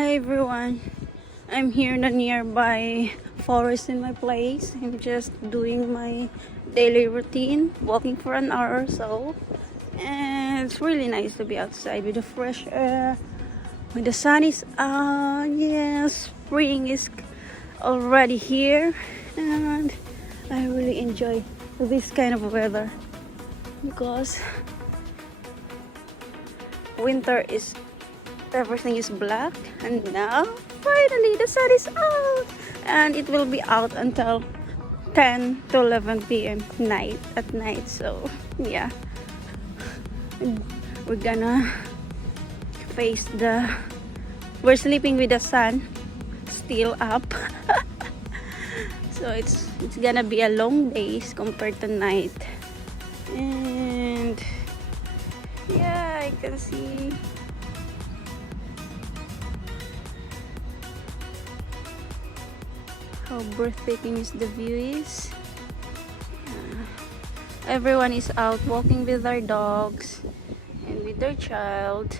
Hi everyone, I'm here in the nearby forest in my place. I'm just doing my daily routine, walking for an hour or so. And it's really nice to be outside with the fresh air, when the sun is out. Yeah, spring is already here, and I really enjoy this kind of weather because winter is everything is black, and now finally the sun is out, and it will be out until 10 to 11 p.m. at night. So yeah, we're gonna face we're sleeping with the sun still up. So it's gonna be a long days compared to night. And yeah, I can see how breathtaking is the view is. Everyone is out walking with their dogs and with their child,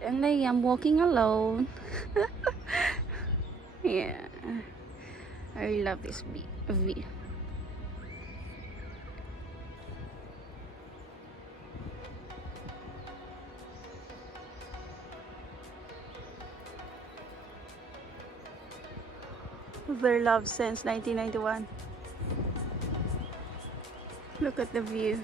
and I am walking alone. Yeah, I love this view. Their love since 1991. Look at the view.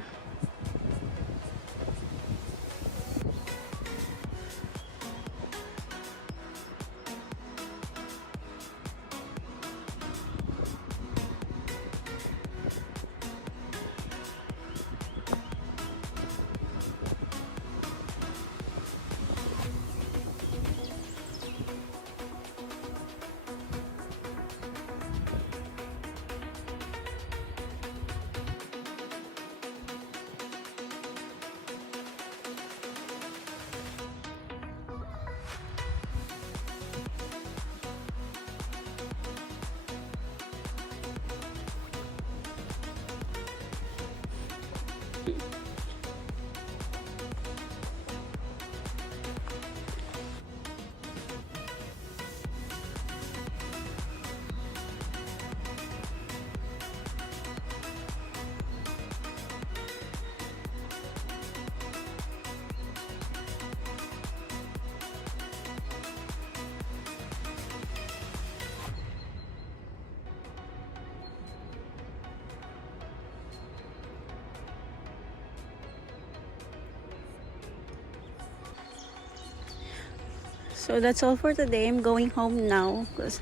So that's all for today. I'm going home now because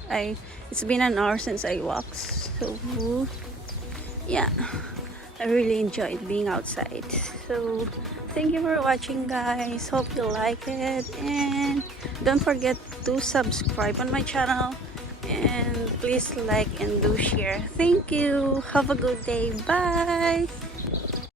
it's been an hour since I walked. So yeah, I really enjoyed being outside. So thank you for watching, guys. Hope you like it, and don't forget to subscribe on my channel, and please like and do share. Thank you. Have a good day. Bye.